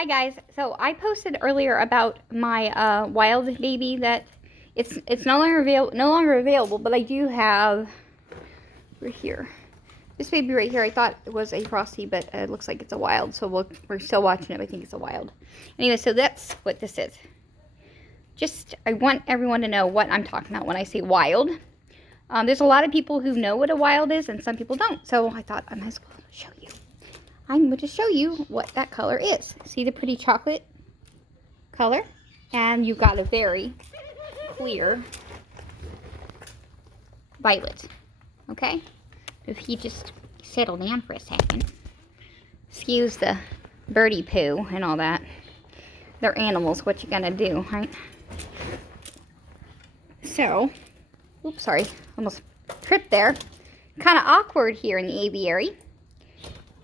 Hi guys. So I posted earlier about my wild baby that it's no longer available, but I do have right here. This baby right here, I thought it was a Frosty, but it looks like it's a wild. So we're still watching it. But I think it's a wild. Anyway, so that's what this is. I want everyone to know what I'm talking about when I say wild. There's a lot of people who know what a wild is, and some people don't. So I thought I might as well show you. I'm going to show you what that color is. See the pretty chocolate color? And you've got a very clear violet. Okay? If you just settle down for a second. Excuse the birdie poo and all that. They're animals. What you gonna do, right? So, oops, sorry. Almost tripped there. Kind of awkward here in the aviary.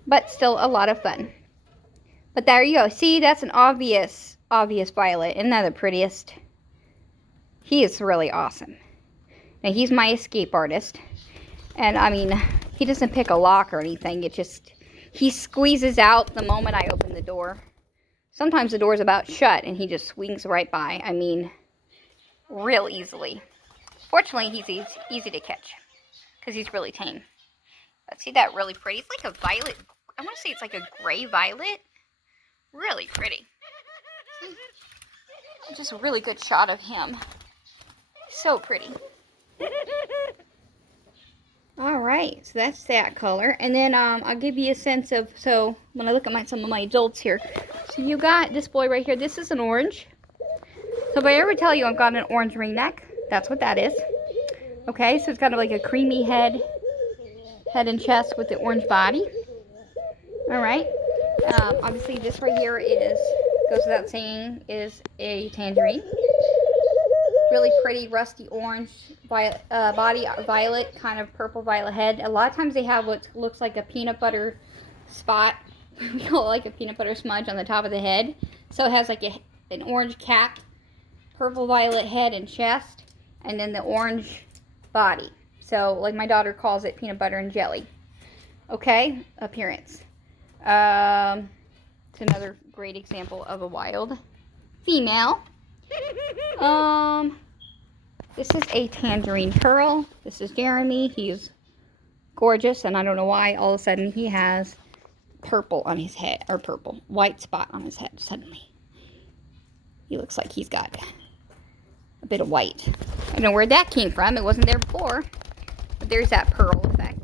But still a lot of fun. But there you go. See, that's an obvious violet. Isn't that the prettiest? He is really awesome. Now, he's my escape artist. And, I mean, he doesn't pick a lock or anything. He squeezes out the moment I open the door. Sometimes the door's about shut, and he just swings right by. I mean, real easily. Fortunately, he's easy to catch. Because he's really tame. But see that really pretty? It's like a violet. I want to say it's like a gray violet. Really pretty. Just a really good shot of him. So pretty. Alright, so that's that color. And then I'll give you a sense of, so when I look at some of my adults here. So you got this boy right here. This is an orange. So if I ever tell you I've got an orange ring neck, that's what that is. Okay, so it's kind of like a creamy head and chest with the orange body. Alright. Obviously this right here goes without saying, is a tangerine. Really pretty rusty orange body, violet, kind of purple violet head. A lot of times they have what looks like a peanut butter spot, like a peanut butter smudge on the top of the head. So it has like an orange cap, purple violet head and chest, and then the orange body. So like my daughter calls it peanut butter and jelly. Okay, appearance. It's another great example of a wild female. This is a tangerine pearl. This is Jeremy. He's gorgeous, and I don't know why all of a sudden he has purple on his head, or white spot on his head suddenly. He looks like he's got a bit of white. I don't know where that came from. It wasn't there before, but there's that pearl effect.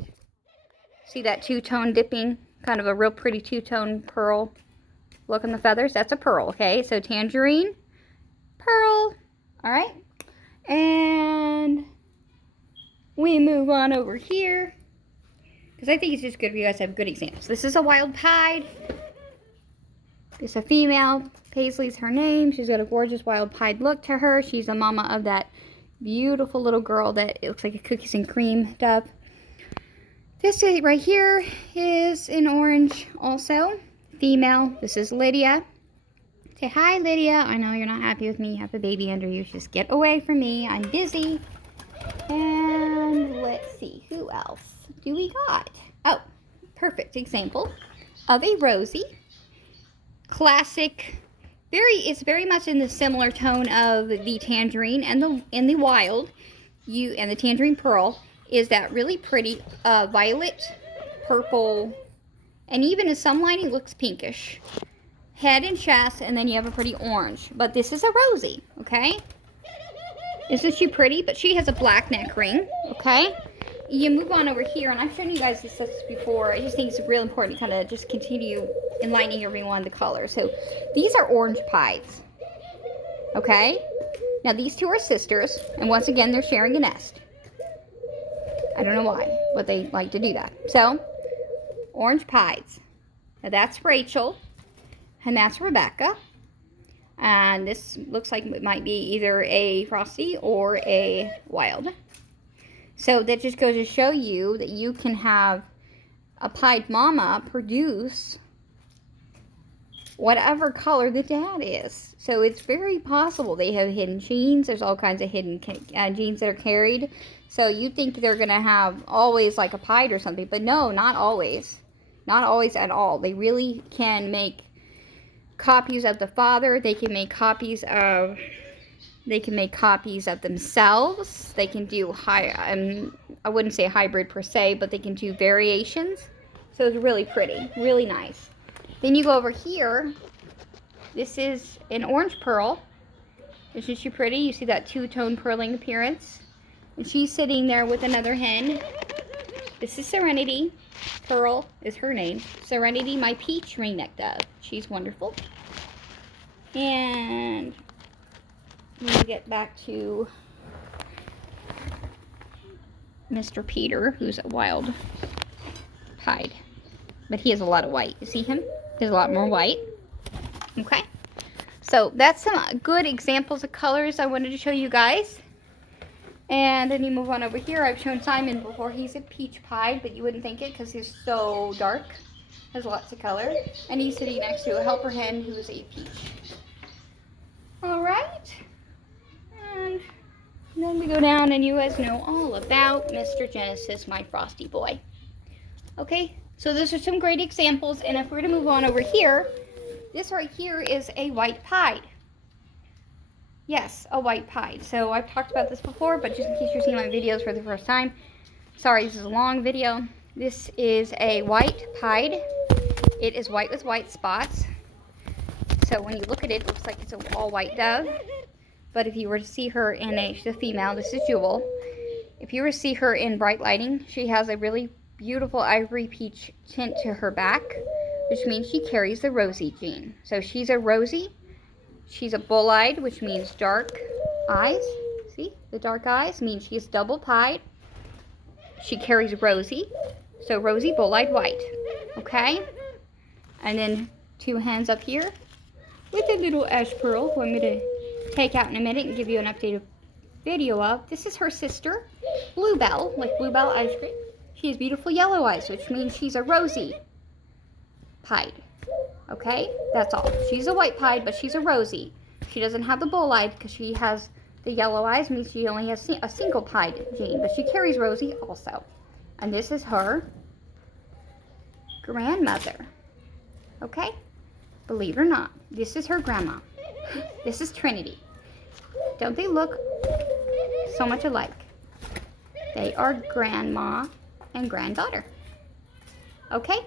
See that two-tone dipping, kind of a real pretty two-tone pearl look on the feathers? That's a pearl, okay? So tangerine, pearl, all right? And we move on over here, because I think it's just good for you guys to have good examples. This is a wild pied. This is a female. Paisley's her name. She's got a gorgeous wild pied look to her. She's the mama of that beautiful little girl that it looks like a cookies and cream dove. This right here is an orange also. Female. This is Lydia. Say hi, Lydia. I know you're not happy with me. You have a baby under you. Just get away from me. I'm busy. And let's see. Who else do we got? Oh, perfect example of a Rosie. Classic. It's very much in the similar tone of the tangerine and the wild. And the tangerine pearl is that really pretty violet, purple, and even in some lighting looks pinkish. Head and chest, and then you have a pretty orange. But this is a Rosie, okay? Isn't she pretty? But she has a black neck ring, okay? You move on over here, and I've shown you guys this before. I just think it's real important to kind of just continue enlightening everyone the color. So these are orange pies, okay? Now these two are sisters, and once again, they're sharing a nest. I don't know why, but they like to do that. So, orange pies. Now that's Rachel. And that's Rebecca. And this looks like it might be either a Frosty or a wild. So that just goes to show you that you can have a pied mama produce whatever color the dad is. So it's very possible they have hidden genes. There's all kinds of hidden genes that are carried. So you think they're going to have always like a pied or something. But no, not always. Not always at all. They really can make copies of the father. They can make copies of themselves. They can do I wouldn't say hybrid per se, but they can do variations. So it's really pretty, really nice. Then you go over here. This is an orange pearl. Isn't she pretty? You see that two-tone purling appearance? And she's sitting there with another hen. This is Serenity. Pearl is her name. Serenity, my peach ringneck dove. She's wonderful. And we get back to Mr. Peter, who's a wild pied. But he has a lot of white. You see him? There's a lot more white. Okay. So that's some good examples of colors I wanted to show you guys. And then you move on over here. I've shown Simon before. He's a peach pied, but you wouldn't think it because he's so dark. Has lots of color. And he's sitting next to a helper hen who is a peach. Alright. And then we go down and you guys know all about Mr. Genesis, my frosty boy. Okay, so those are some great examples. And if we're to move on over here, this right here is a white pied. Yes, a white pied. So I've talked about this before, but just in case you're seeing my videos for the first time, sorry, this is a long video. This is a white pied. It is white with white spots. So when you look at it, it looks like it's an all white dove. But if you were to see her in she's a female, this is Jewel. If you were to see her in bright lighting, she has a really beautiful ivory peach tint to her back, which means she carries the rosy gene. So she's a rosy. She's a bull-eyed, which means dark eyes. See, the dark eyes means she's double pied. She carries rosy. So rosy, bull-eyed, white. Okay? And then two hens up here with a little ash pearl, who I'm going to take out in a minute and give you an updated video of. This is her sister, Bluebell, like Bluebell ice cream. She has beautiful yellow eyes, which means she's a rosy pied. Okay, that's all. She's a white pied, but she's a rosy. She doesn't have the bull-eyed because she has the yellow eyes, means she only has a single pied gene, but she carries rosy also. And this is her grandmother. Okay, believe it or not, this is her grandma. This is Trinity. Don't they look so much alike? They are grandma and granddaughter. Okay?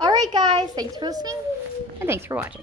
Alright guys, thanks for listening, and thanks for watching.